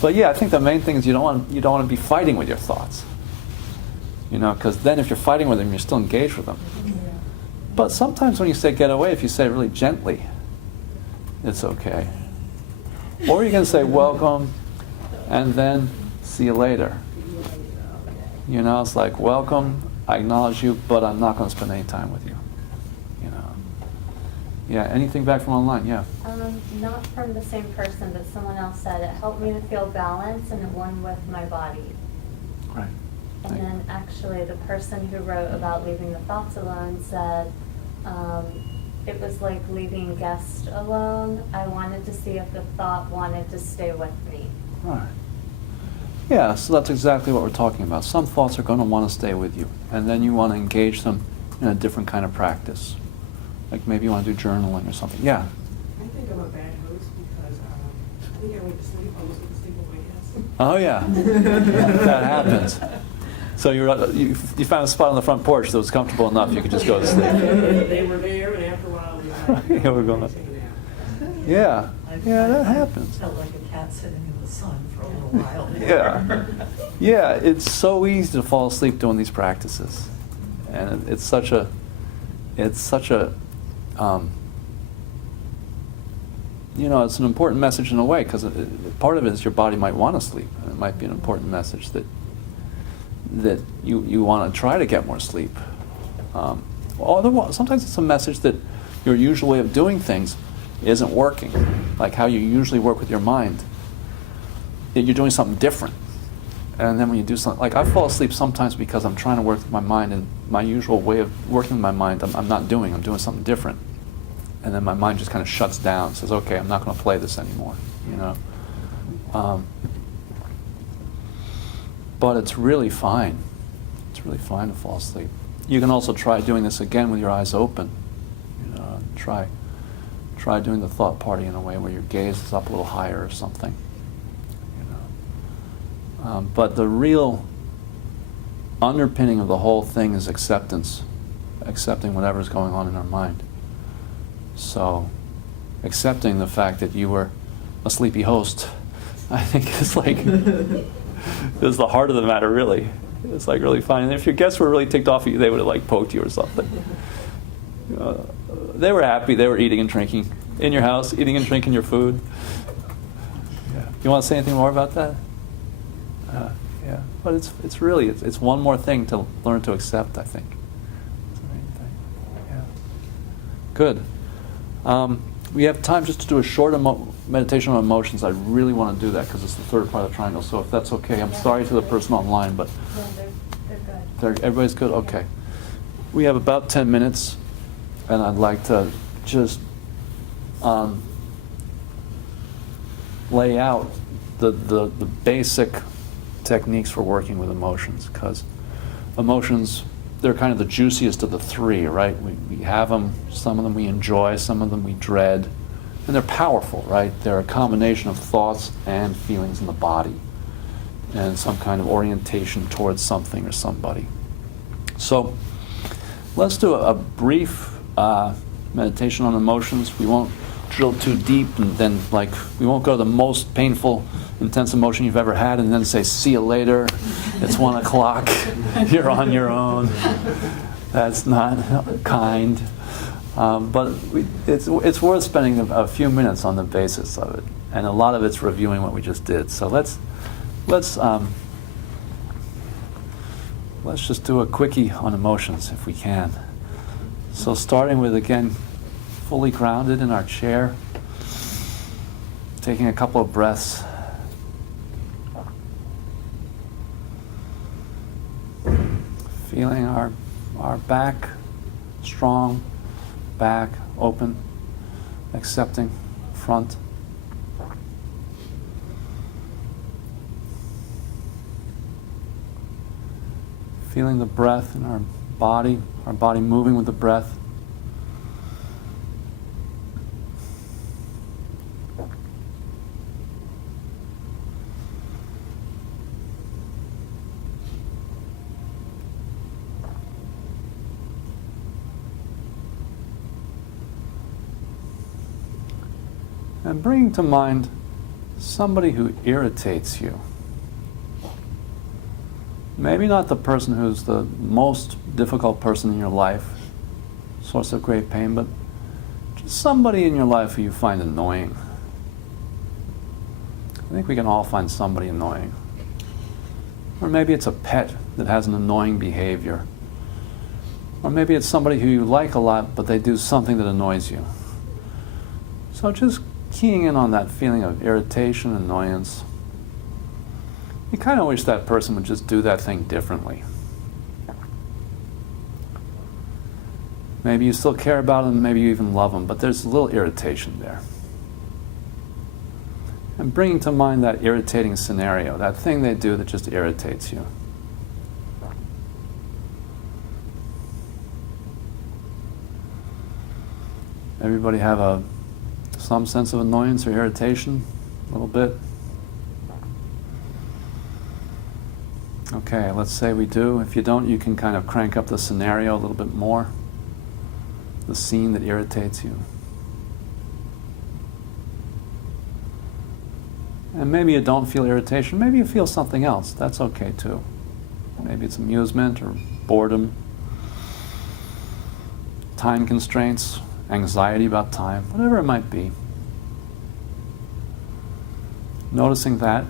But yeah, I think the main thing is you don't want to be fighting with your thoughts. Because then if you're fighting with them, you're still engaged with them. But sometimes when you say get away, if you say it really gently, it's okay. Or you can say welcome and then see you later. It's like welcome, I acknowledge you, but I'm not going to spend any time with you. Yeah, anything back from online? Yeah. Not from the same person, but someone else said it helped me to feel balance and at one with my body. Right. And then actually the person who wrote about leaving the thoughts alone said, it was like leaving guests alone. I wanted to see if the thought wanted to stay with me. Right. Yeah, so that's exactly what we're talking about. Some thoughts are going to want to stay with you, and then you want to engage them in a different kind of practice. Like maybe you want to do journaling or something. Yeah. I think I'm a bad host because I think I went to sleep. I was going to sleep with my guests. Oh yeah, that happens. So you found a spot on the front porch that was comfortable enough you could just go to sleep. They were there, and after a while, Yeah, we're going. Yeah, that happens. Felt like a cat sitting in the sun for a little while. Yeah, it's so easy to fall asleep doing these practices, and it's such a, you know, it's an important message in a way, because part of it is your body might want to sleep, and it might be an important message that you want to try to get more sleep. Otherwise, sometimes it's a message that your usual way of doing things isn't working, like how you usually work with your mind. That you're doing something different. And then when you do something, like I fall asleep sometimes because I'm trying to work with my mind, and my usual way of working with my mind, I'm doing something different. And then my mind just kind of shuts down, says, okay, I'm not going to play this anymore, you know. But it's really fine. It's really fine to fall asleep. You can also try doing this again with your eyes open. You know, try doing the thought party in a way where your gaze is up a little higher or something. You know. But the real underpinning of the whole thing is acceptance, accepting whatever's going on in our mind. So, accepting the fact that you were a sleepy host, I think is like is the heart of the matter, really. It's like really fine. And if your guests were really ticked off at you, they would have like poked you or something. They were happy. They were eating and drinking in your house, eating and drinking your food. Yeah. You want to say anything more about that? Yeah. But it's really one more thing to learn to accept, I think. It's the main thing. Yeah. Good. We have time just to do a short meditation on emotions. I really want to do that because it's the third part of the triangle. So if that's okay, I'm sorry to the person online, but They're good. everybody's good? Okay. We have about 10 minutes, and I'd like to just lay out the basic techniques for working with emotions, because emotions, they're kind of the juiciest of the three, right? We have them, some of them we enjoy, some of them we dread, and they're powerful, right? They're a combination of thoughts and feelings in the body, and some kind of orientation towards something or somebody. So let's do a brief meditation on emotions. We won't drill too deep, and then we won't go to the most painful, intense emotion you've ever had and then say, see you later, it's 1 o'clock, you're on your own. That's not kind. But it's worth spending a few minutes on the basis of it, and a lot of it's reviewing what we just did. So let's just do a quickie on emotions if we can. So starting with, again, fully grounded in our chair, taking a couple of breaths. Feeling our back strong, back open, accepting front. Feeling the breath in our body moving with the breath. And bringing to mind somebody who irritates you. Maybe not the person who's the most difficult person in your life, source of great pain, but just somebody in your life who you find annoying. I think we can all find somebody annoying. Or maybe it's a pet that has an annoying behavior. Or maybe it's somebody who you like a lot, but they do something that annoys you. So just keying in on that feeling of irritation, annoyance. You kind of wish that person would just do that thing differently. Maybe you still care about them, maybe you even love them, but there's a little irritation there. And bringing to mind that irritating scenario, that thing they do that just irritates you. Everybody have some sense of annoyance or irritation? A little bit? Okay, let's say we do. If you don't, you can kind of crank up the scenario a little bit more. The scene that irritates you. And maybe you don't feel irritation, maybe you feel something else. That's okay too. Maybe it's amusement or boredom, time constraints, anxiety about time, whatever it might be. Noticing that.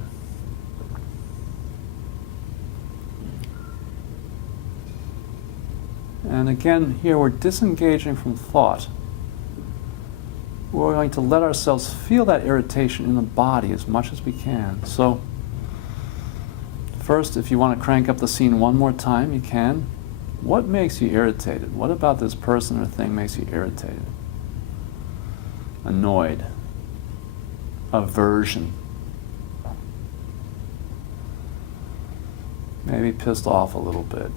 And again, here we're disengaging from thought. We're going to let ourselves feel that irritation in the body as much as we can. So, first, if you want to crank up the scene one more time, you can. What makes you irritated? What about this person or thing makes you irritated? Annoyed. Aversion. Maybe pissed off a little bit.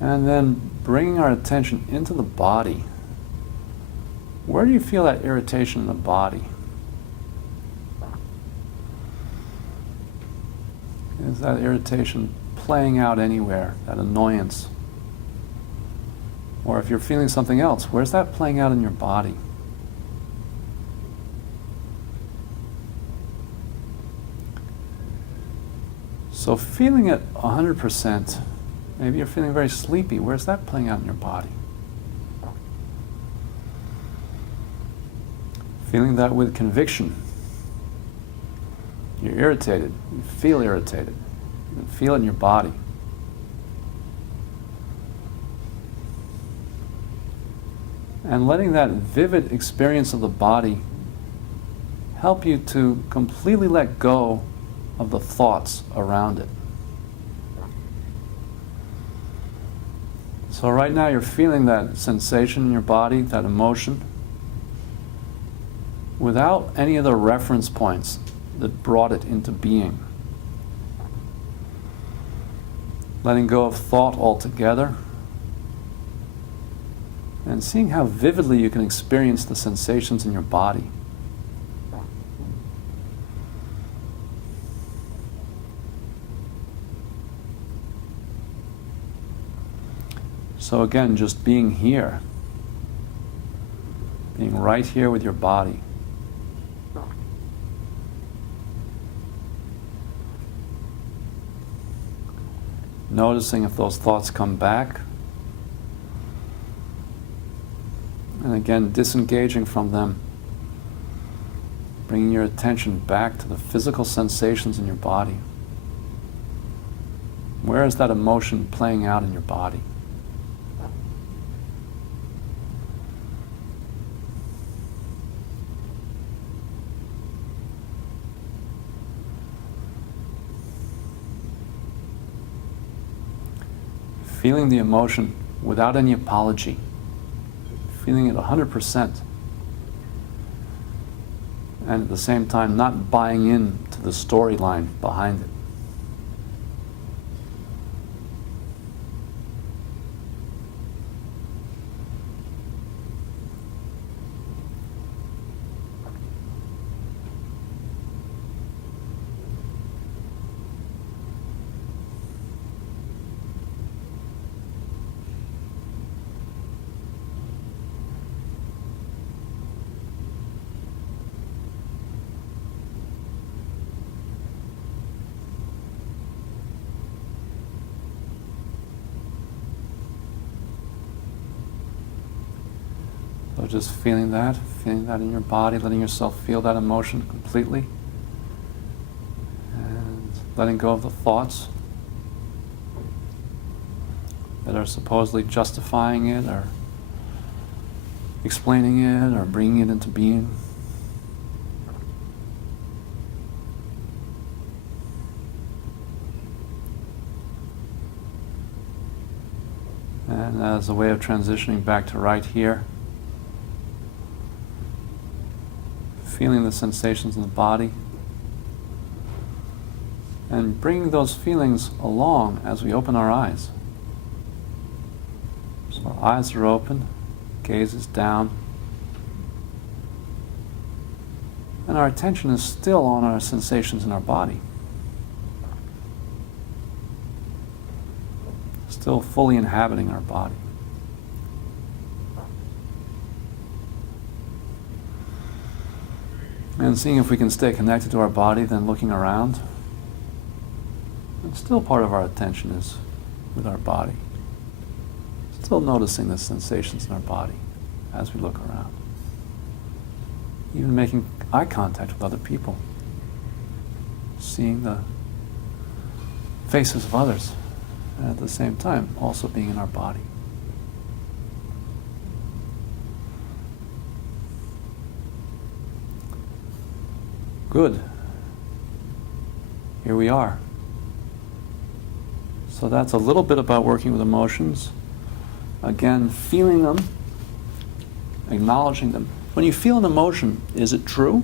And then bringing our attention into the body. Where do you feel that irritation in the body? Is that irritation playing out anywhere, that annoyance? Or if you're feeling something else, where's that playing out in your body? So feeling it 100%, maybe you're feeling very sleepy, where's that playing out in your body? Feeling that with conviction. You're irritated, you feel irritated, you can feel it in your body. And letting that vivid experience of the body help you to completely let go of the thoughts around it. So right now you're feeling that sensation in your body, that emotion, without any of the reference points that brought it into being. Letting go of thought altogether, and seeing how vividly you can experience the sensations in your body. So again, just being here, being right here with your body. Noticing if those thoughts come back. And again, disengaging from them. Bringing your attention back to the physical sensations in your body. Where is that emotion playing out in your body? Feeling the emotion without any apology. Feeling it 100%. And at the same time, not buying into the storyline behind it. So just feeling that in your body, letting yourself feel that emotion completely. And letting go of the thoughts that are supposedly justifying it or explaining it or bringing it into being. And as a way of transitioning back to right here, feeling the sensations in the body, and bringing those feelings along as we open our eyes. So our eyes are open, gaze is down, and our attention is still on our sensations in our body. Still fully inhabiting our body. And seeing if we can stay connected to our body, then looking around. And still part of our attention is with our body. Still noticing the sensations in our body as we look around. Even making eye contact with other people. Seeing the faces of others. And at the same time, also being in our body. Good. Here we are. So that's a little bit about working with emotions. Again, feeling them, acknowledging them. When you feel an emotion, is it true?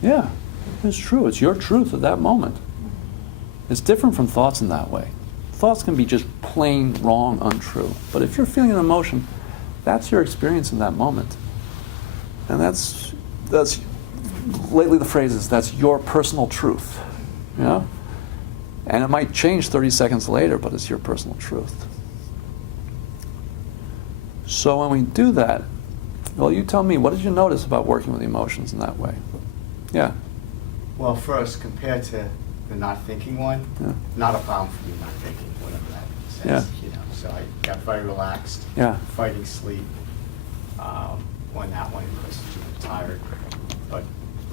Yeah, it's true. It's your truth at that moment. It's different from thoughts in that way. Thoughts can be just plain wrong, untrue. But if you're feeling an emotion, that's your experience in that moment. And that's lately the phrase is, that's your personal truth. You know? And it might change 30 seconds later, but it's your personal truth. So when we do that, well, you tell me, what did you notice about working with emotions in that way? Yeah. Well, first, compared to the not thinking one, Yeah. not a problem for me not thinking, whatever that says. Yeah. You know, so I got very relaxed. Yeah. Fighting sleep on that one because I'm tired. But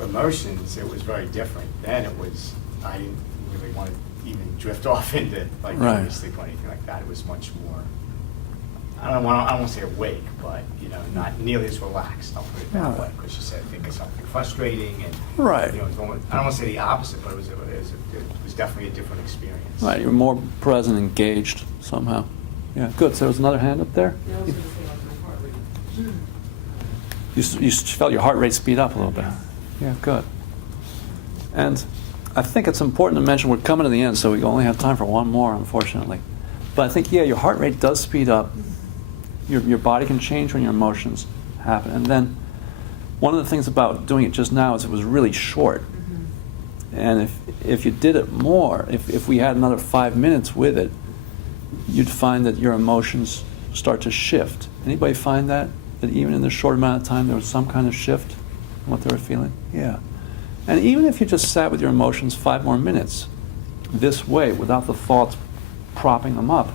emotions, it was very different. Then it was, I didn't really want to even drift off into like Right. going to sleep or anything like that. It was much more, I don't want to say awake, but you know, not nearly as relaxed. I'll put it that Right. way, because you said think of something frustrating and Right. you know, I don't want to say the opposite, but it was definitely a different experience. Right, you're more present, engaged somehow. Yeah, good. So there was another hand up there? Yeah, I was gonna say like my heart rate. You felt your heart rate speed up a little bit. Yeah, good. And I think it's important to mention, we're coming to the end, so we only have time for one more, unfortunately. But I think, yeah, your heart rate does speed up. Your body can change when your emotions happen. And then one of the things about doing it just now is it was really short. And if you did it more, if we had another 5 minutes with it, you'd find that your emotions start to shift. Anybody find that? That even in this short amount of time there was some kind of shift in what they were feeling? Yeah. And even if you just sat with your emotions 5 more minutes, this way, without the thoughts propping them up,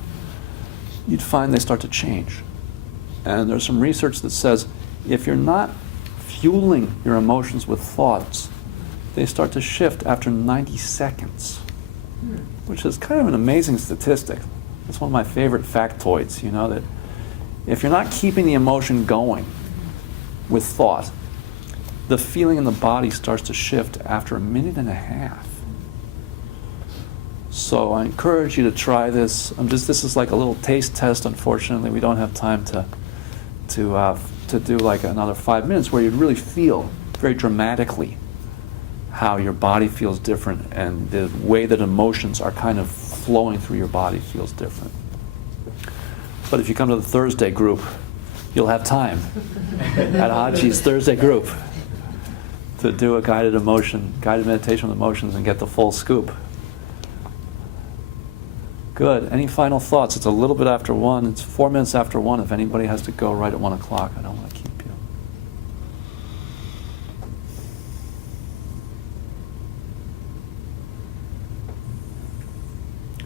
you'd find they start to change. And there's some research that says if you're not fueling your emotions with thoughts, they start to shift after 90 seconds, which is kind of an amazing statistic. It's one of my favorite factoids, you know, that if you're not keeping the emotion going with thought, the feeling in the body starts to shift after 1.5 minutes. So I encourage you to try this. This is like a little taste test. Unfortunately, we don't have time to do like another 5 minutes where you really feel very dramatically how your body feels different and the way that emotions are kind of flowing through your body feels different. But if you come to the Thursday group, you'll have time at Haji's Thursday group to do a guided meditation with emotions and get the full scoop. Good. Any final thoughts? It's a little bit after 1. It's 4 minutes after 1. If anybody has to go right at 1 o'clock, I don't want to keep you.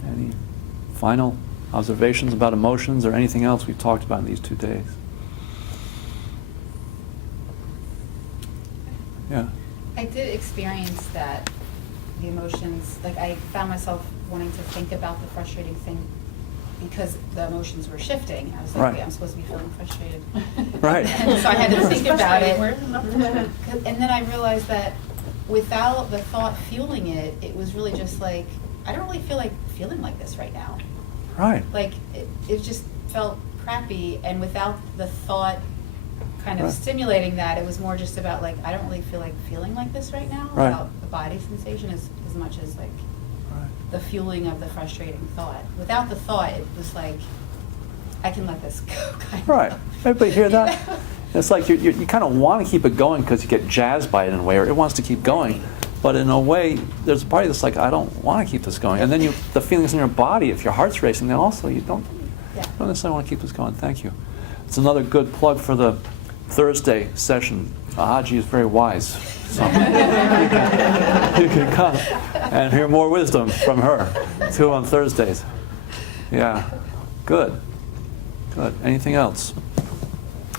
Any final observations about emotions or anything else we've talked about in these 2 days? Yeah. I did experience that, the emotions, like I found myself wanting to think about the frustrating thing because the emotions were shifting. I was like, Right. wait, I'm supposed to be feeling frustrated. Right. And so I had to think about it. Frustrating. And then I realized that without the thought fueling it, it was really just like, I don't really feel like feeling like this right now. Right. Like, it just felt crappy, and without the thought kind of Right. stimulating that, it was more just about like, I don't really feel like feeling like this right now, Right. without the body sensation as much as like Right. the fueling of the frustrating thought. Without the thought, it was like, I can let this go, kind of. Right. Everybody hear that? It's like you kind of want to keep it going because you get jazzed by it in a way, or it wants to keep going. But in a way, there's a part of you that's like, I don't want to keep this going. And then the feelings in your body, if your heart's racing, then also you don't necessarily want to keep this going. Thank you. It's another good plug for the Thursday session. Ahaji is very wise. So you can come and hear more wisdom from her, too, on Thursdays. Yeah, good. Good. Anything else?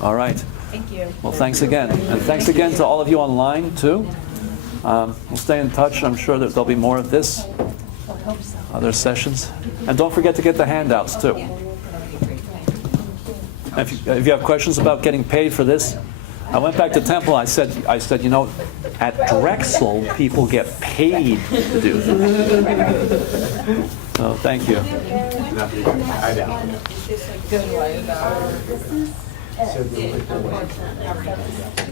All right. Thank you. Well, thanks again. And thanks again to all of you online, too. We'll stay in touch. I'm sure that there'll be more of this, other sessions. And don't forget to get the handouts, too. If you have questions about getting paid for this, I went back to Temple. I said, you know, at Drexel, people get paid to do this. So thank you. This is, unfortunately.